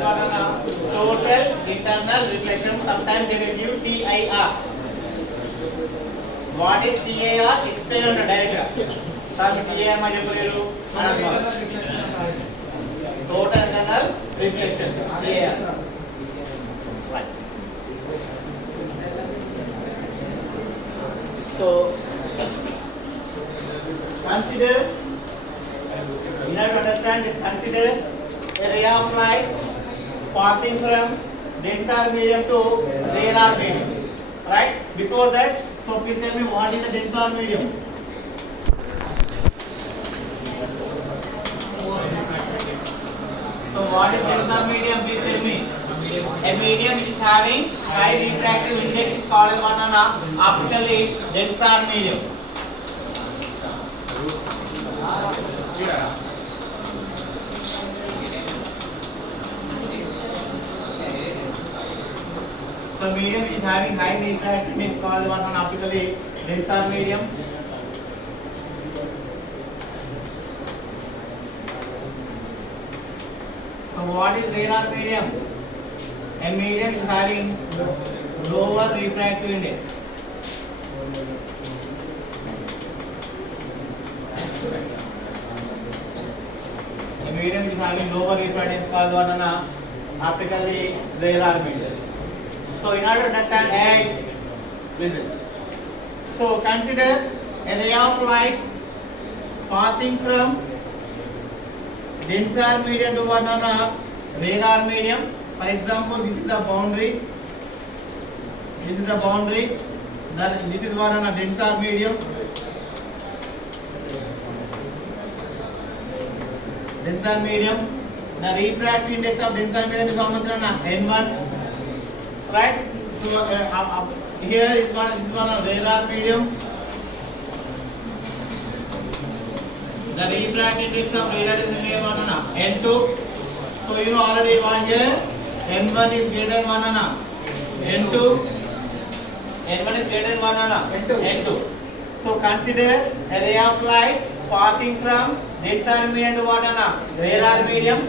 is what total internal reflection. Sometimes they will give TIR. What is TIR? Explain on the director. Sir, TIR ma cheppaleru. Total internal reflection. TIR. Right. So consider, you have to understand this, consider a ray of light passing from denser medium to rarer medium. Right? Before that, so please tell me what is the denser medium? So what is denser medium? Please tell me. A medium which is having high refractive index is called as what? Optically denser medium. So medium which is having high refractive index is called what? Optically denser medium. So what is rarer medium? A medium is having lower refractive index. A medium is having lower refractive index called what? Optically rarer medium. So in order to understand, listen. So consider a ray of light passing from denser medium to what? Rarer medium. For example, this is the boundary. This is the boundary. This is what? Denser medium. Denser medium. The refractive index of denser medium is how much? N1. Right? So here is one. This is one rarer medium. The refractive index of rarer is N2. So you know already one here. N1 is greater than 1 N2. N1 is greater than 1 N2. So consider a ray of light passing from denser medium to what? Rarer medium,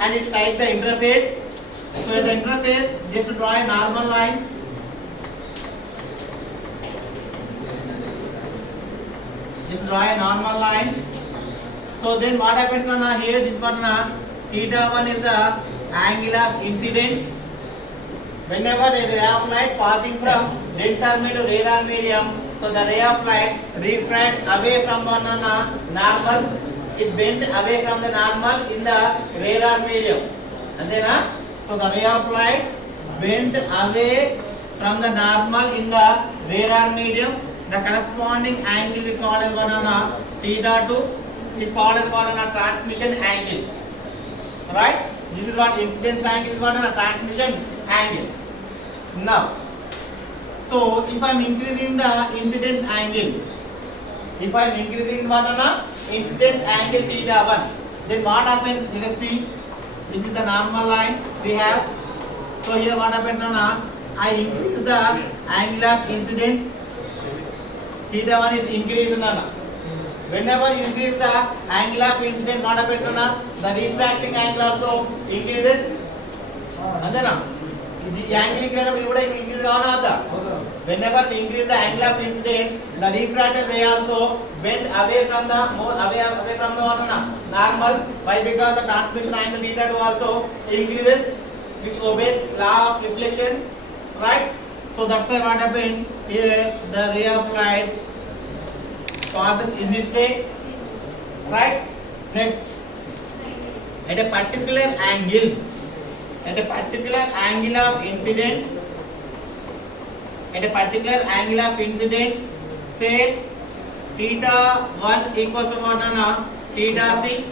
and it strikes the interface. So at the interface, just draw a normal line. Just draw a normal line. So then what happens here? This one theta1 is the angle of incidence. Whenever a ray of light passing from denser medium to rarer medium, so the ray of light refracts away from one normal. It bends away from the normal in the rarer medium. And then so the ray of light bend away from the normal in the rarer medium. The corresponding angle we call as one theta2 is called as what? Transmission angle. Right? This is what incidence angle is, what? Transmission angle. Now, so if I am increasing the incidence angle, if I am increasing what? Incidence angle theta1, then what happens? Let us see. This is the normal line we have. So here what happens? I increase the angle of incidence. Theta1 is increased. Whenever you increase the angle of incidence, what happens? The refracting angle also increases. And then the angle increase. Whenever we increase the angle of incidence, the refracted ray also bend away from the normal. Why? Because the transmission angle theta2 also increases, which obeys law of reflection. Right? So that's why what happened here, the ray of light passes in this way. Right? Next, at a particular angle of incidence, say theta1 equals to what? Theta c.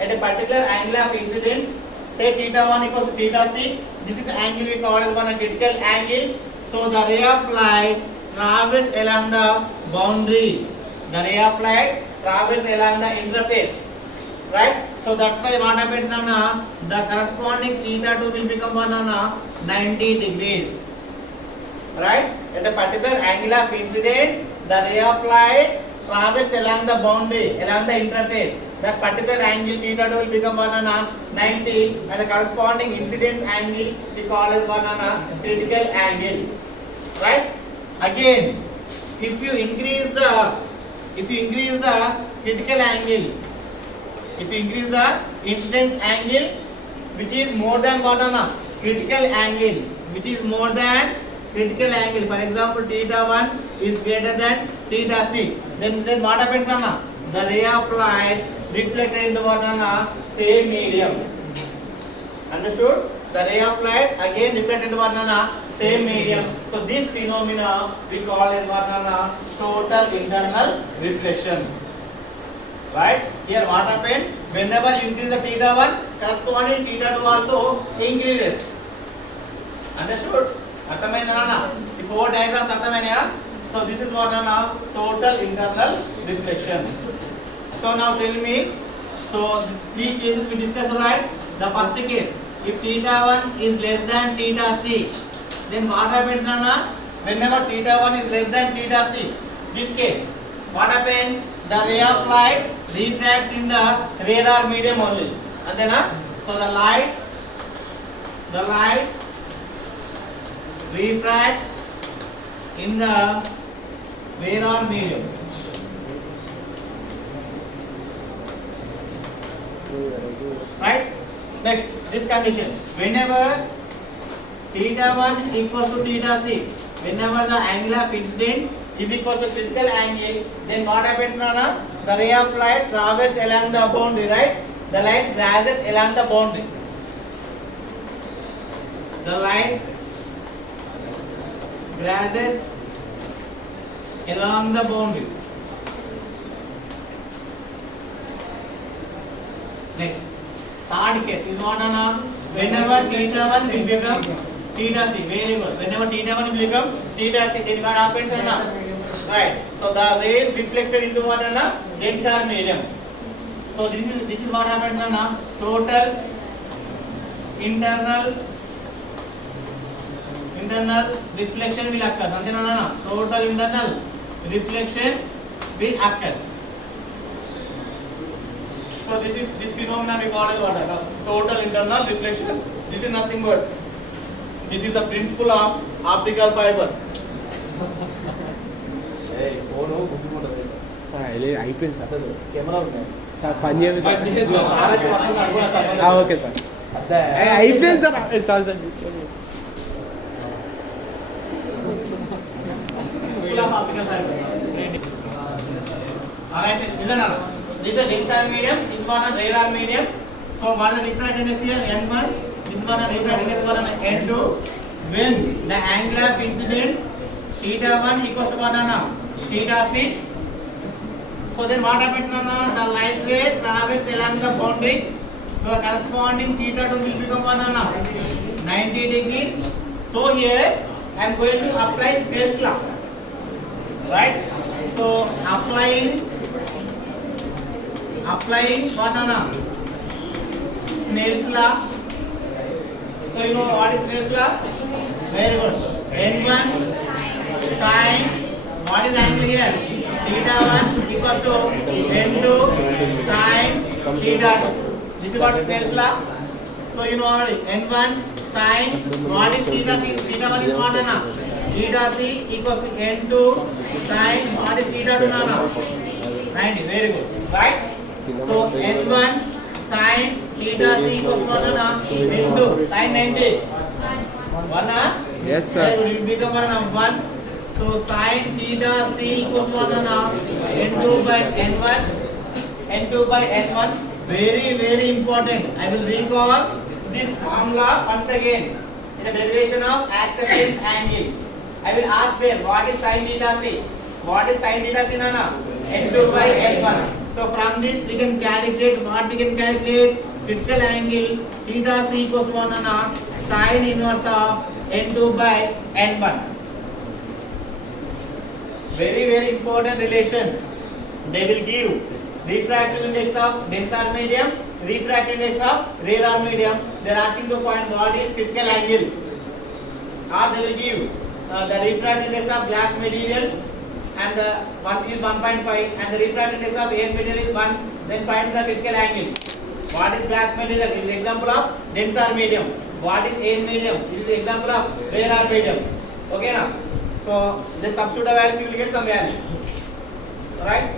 At a particular angle of incidence, say theta1 equals to theta c. This is angle we call as one critical angle. So the ray of light travels along the boundary. The ray of light travels along the interface. Right? So that's why what happens the corresponding theta2 will become 90 degrees. Right? At a particular angle of incidence, the ray of light travels along the boundary, along the interface. that particular angle theta 2 will become 90 and the corresponding incidence angle we call as critical angle. Right? Again, if you increase the critical angle, if you increase the incident angle which is more than critical angle, which is more than critical angle, for example theta 1 is greater than theta c, then what happens the ray of light reflected into same medium. Understood? The ray of light again reflected into same medium. So this phenomena we call as total internal reflection. Right? Here what happened? Whenever you increase the theta 1, corresponding theta 2 also increases. Understood? The 4 diagrams arthamainaya? So this is what total internal reflection. So now tell me, so 3 cases we discussed, right? The first case, if theta 1 is less than theta c, then what happens whenever theta 1 is less than theta c, this case, what happens? The ray of light refracts in the radar medium only. And then, so the light refracts in the radar medium. Right? Next, this condition. Whenever theta 1 equals to theta c, whenever the angle of incidence is equal to critical angle, then what happens the ray of light travels along the boundary, right? The light passes along the boundary. The light passes along the boundary. Next, third case is what whenever theta 1 will become theta c. Very good. Whenever theta 1 will become theta c, then what happens right? So the rays reflected into what denser medium. So this is what happens total internal reflection will occur. Total internal reflection will occur. So this phenomenon we call as what? Total internal reflection. This is nothing but this is the principle of optical fibers. Hey, అయిపోయింది sir camera ఉన్నాయి sir పని చేయండి sir okay sir అయిపోయింది sir sir sir Alright, listen now. This is a denser medium, this is one a radar medium. So what is the refractiveness here? N1. This is one a refractiveness N2. When the angle of incidence theta 1 equals to what theta c. So then what happens the light ray travels along the boundary. So the corresponding theta 2 will become 90 degrees. So here I am going to apply Snell's law. Right? So applying what Snell's law. So you know what is Snell's law? Very good. N1 sin, what is angle here? Theta 1 equals to N2 sin theta 2. This is what Snell's law. So you know already N1 sin, what is theta c? Theta 1 is what theta c equals to N2 sin, what is theta 2 90. Very good. Right? So N1 sin theta c equals to N2 sin 90. Yes sir. It will become 1. So sin theta c equals to N2 by N1. N2 by N1. Very, very important. I will recall this formula once again. In the derivation of acceptance angle, I will ask there what is sin theta c? What is sin theta c N2 by N1. So from this we can calculate what we can calculate critical angle theta c equals to sin inverse of N2 by N1. Very, very important relation. They will give refractive index of denser medium, refractive index of rarer medium. They are asking to find what is critical angle. Or they will give the refractive index of glass material and the one is 1.5 and the refractive index of air material is 1 then find the critical angle. What is glass material? It is example of dense or medium. What is air medium? It is example of rare or medium. Okay now? So just substitute the values, you will get some value. Right?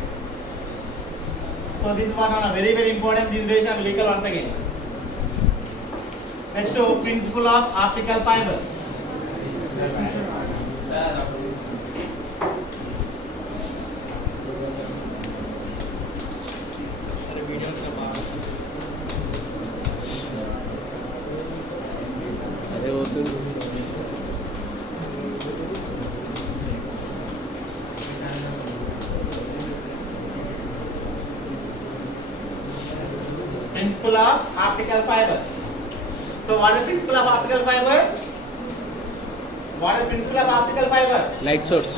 So this one on a very important. This relation I will recall once again. Next to principle of optical fibers. అదే అవుతుంది Principle of optical fibers. So what is principle of optical fiber? What is principle of optical fiber? Light source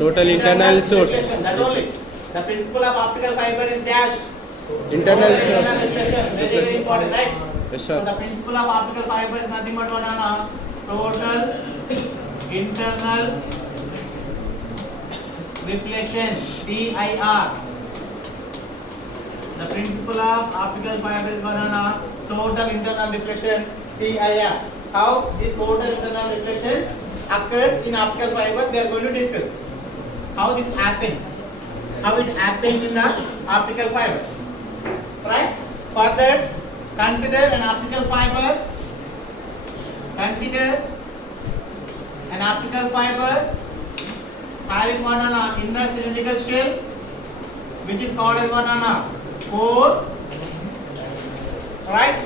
Total internal source. reflection. That only. The principle of optical fiber is dash. Internal Total source internal reflection. Very important, right? Yes So sir the principle of optical fiber is nothing but what Anna? Total internal reflection. TIR. The principle of optical fiber is what Anna? Total internal reflection. TIR. How this total internal reflection occurs in optical fibers, we are going to discuss. How this happens. How it happens in the optical fibers. Right? Further, consider an optical fiber. Consider an optical fiber having one on a inner cylindrical shell, which is called as one on a core. Right?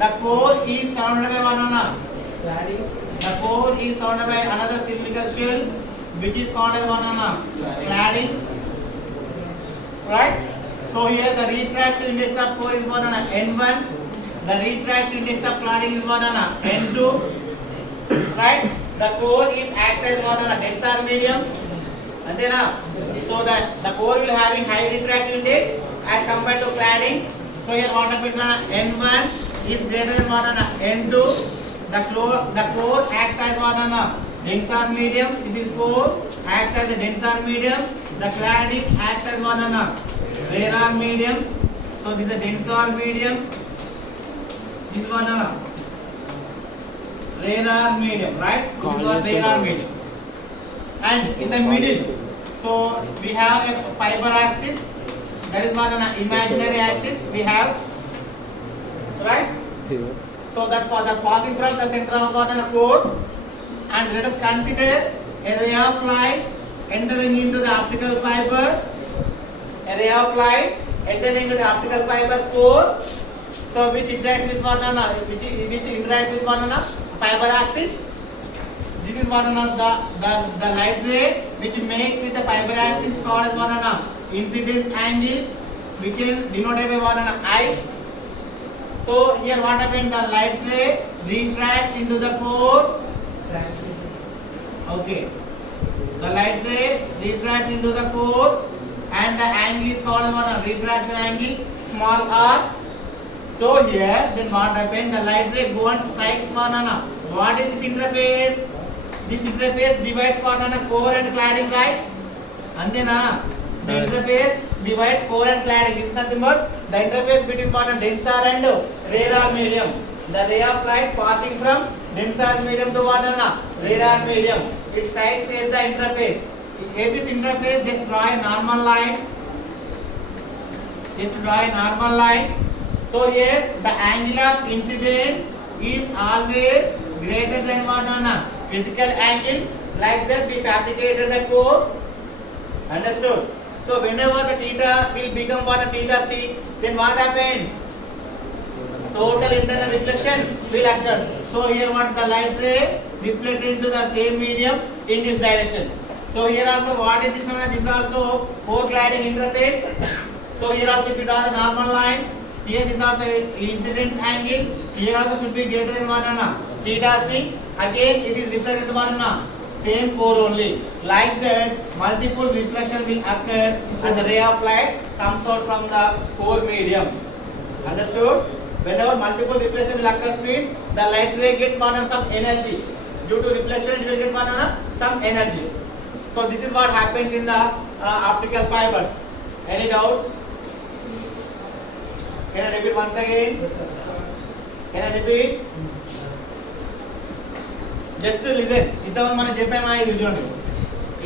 The core is surrounded by one on a the core is surrounded by another cylindrical shell, which is called as one on a cladding. Right? So here the refractive index of core is one on a N1. The refractive index of cladding is one on a N2. Right? The core is acts as one on a denser medium. And then so that the core will having high refractive index as compared to cladding. So here what happens on N1 is greater than one on a N2. The core acts as one on a denser medium. This is core acts as a denser medium. The cladding acts as one on a rarer medium. So this is a denser medium. This one on a rarer medium, right? This is what rarer medium. And in the middle, so we have a fiber axis. That is one on an imaginary axis. We have, right? So that for the passing from the center of one on a core, and let us consider a ray of light entering into the optical fiber. A ray of light entering into the optical fiber core. So which interacts with one on a which interacts with one on a fiber axis. This is one on a the light ray which makes with the fiber axis called as one on a incidence angle, which is denoted by one on a I. So here what happens? The light ray refracts into the core. Okay. The light ray refracts into the core, and the angle is called as one on refraction angle, small r. So here then what happens? The light ray goes and strikes one on a. What is this interface? This interface divides one on a core and cladding, right? And then the interface divides core and cladding. This is nothing but the interface between one and denser and rarer medium. The ray of light passing from denser medium to one on a rarer medium. It strikes at the interface. At this interface, just draw a normal line. Just draw a normal line. So here the angle of incidence is always greater than one on a critical angle. Like that we fabricated the core. Understood? So whenever the theta will become one a theta c, then what happens? Total internal reflection will occur. So here what the light ray reflected into the same medium in this direction. So here also what is this one? This is also core cladding interface. So here also if you draw the normal line, here this also incidence angle. Here also should be greater than one on a theta c. Again it is reflected to one on a same core only. Like that, multiple reflection will occur and the ray of light comes out from the core medium. Understood? Whenever multiple reflection will occur, means the light ray gets one on some energy. Due to reflection, it will get one on some energy. So this is what happens in the optical fibers. Any doubts? Can I repeat once again? Can I repeat? Just to listen. ఇంతవరకు మనం చెప్పామా ఇది చూడండి.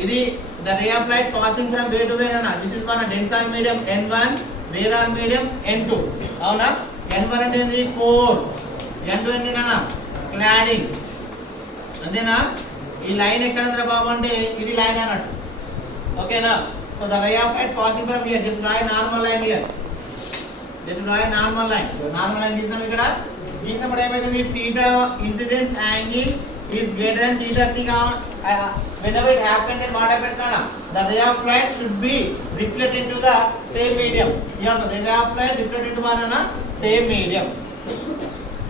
ఇది the ray of light passing from way to way అన్న. This is మన denser medium N1, rarer medium N2. అవునా? N1 అంటే ఏంది? కోర్. N2 ఏంది నాన్న? క్లాడింగ్. అంతేనా? ఈ లైన్ ఎక్కడ ఉందిరా బాబు అంటే ఇది లైన్ అన్నట్టు. ఓకేనా? So the ray of light passing from here, just draw a normal line here. Just draw a normal line. Normal line గీసినాం ఇక్కడ. గీసినప్పుడు ఏమైతే మీ theta incidence angle is greater than theta c whenever it happens, then what happens nana? The ray of light should be reflected into the same medium. Yeah, so the ray of light reflected into one nana same medium.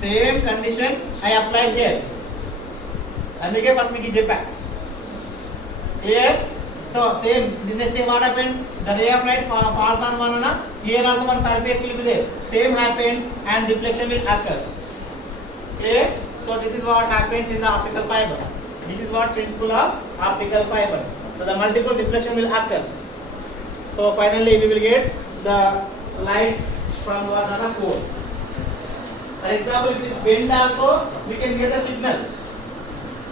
Same condition I applied here. అందుకే first మీకు చెప్పా. Here, so same. The next day what happens? The ray of light falls on one nana. Here also one surface will be there. Same happens and reflection will occur. Okay? So this is what happens in the optical fibers. This is what principle of optical fibers. So the multiple reflection will occur. So finally we will get the light from one another core. For example, if it is bend also, we can get the signal.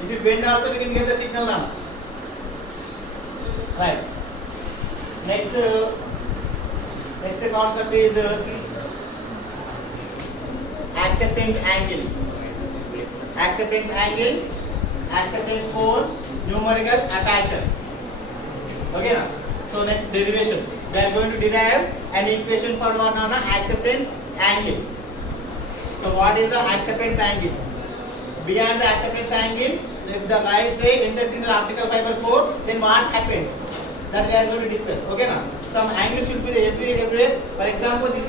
If it bend also, we can get the signal now. Right. Next concept is acceptance angle. Acceptance angle, acceptance core, numerical aperture. Okay na? So next derivation. We are going to derive an equation for one on acceptance angle. So what is the acceptance angle? Beyond the acceptance angle, if the light ray enters into the optical fiber core, then what happens? That we are going to discuss. Okay na? Some angle should be there everywhere. For example, this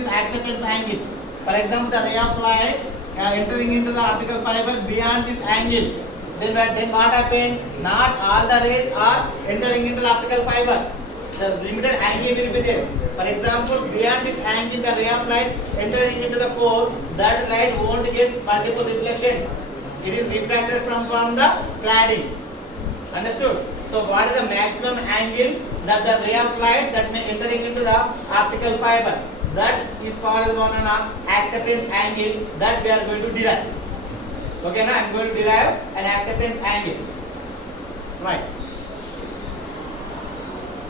is acceptance angle. For example, the ray of light entering into the optical fiber beyond this angle, then what happened? Not all the rays are entering into the optical fiber. The limited angle will be there. For example, beyond this angle, the ray of light entering into the core, that light won't get multiple reflections. It is refracted from the cladding. Understood? So what is the maximum angle that the ray of light that may entering into the optical fiber? That is called as one acceptance angle that we are going to derive. Okay, now I am going to derive an acceptance angle. Right.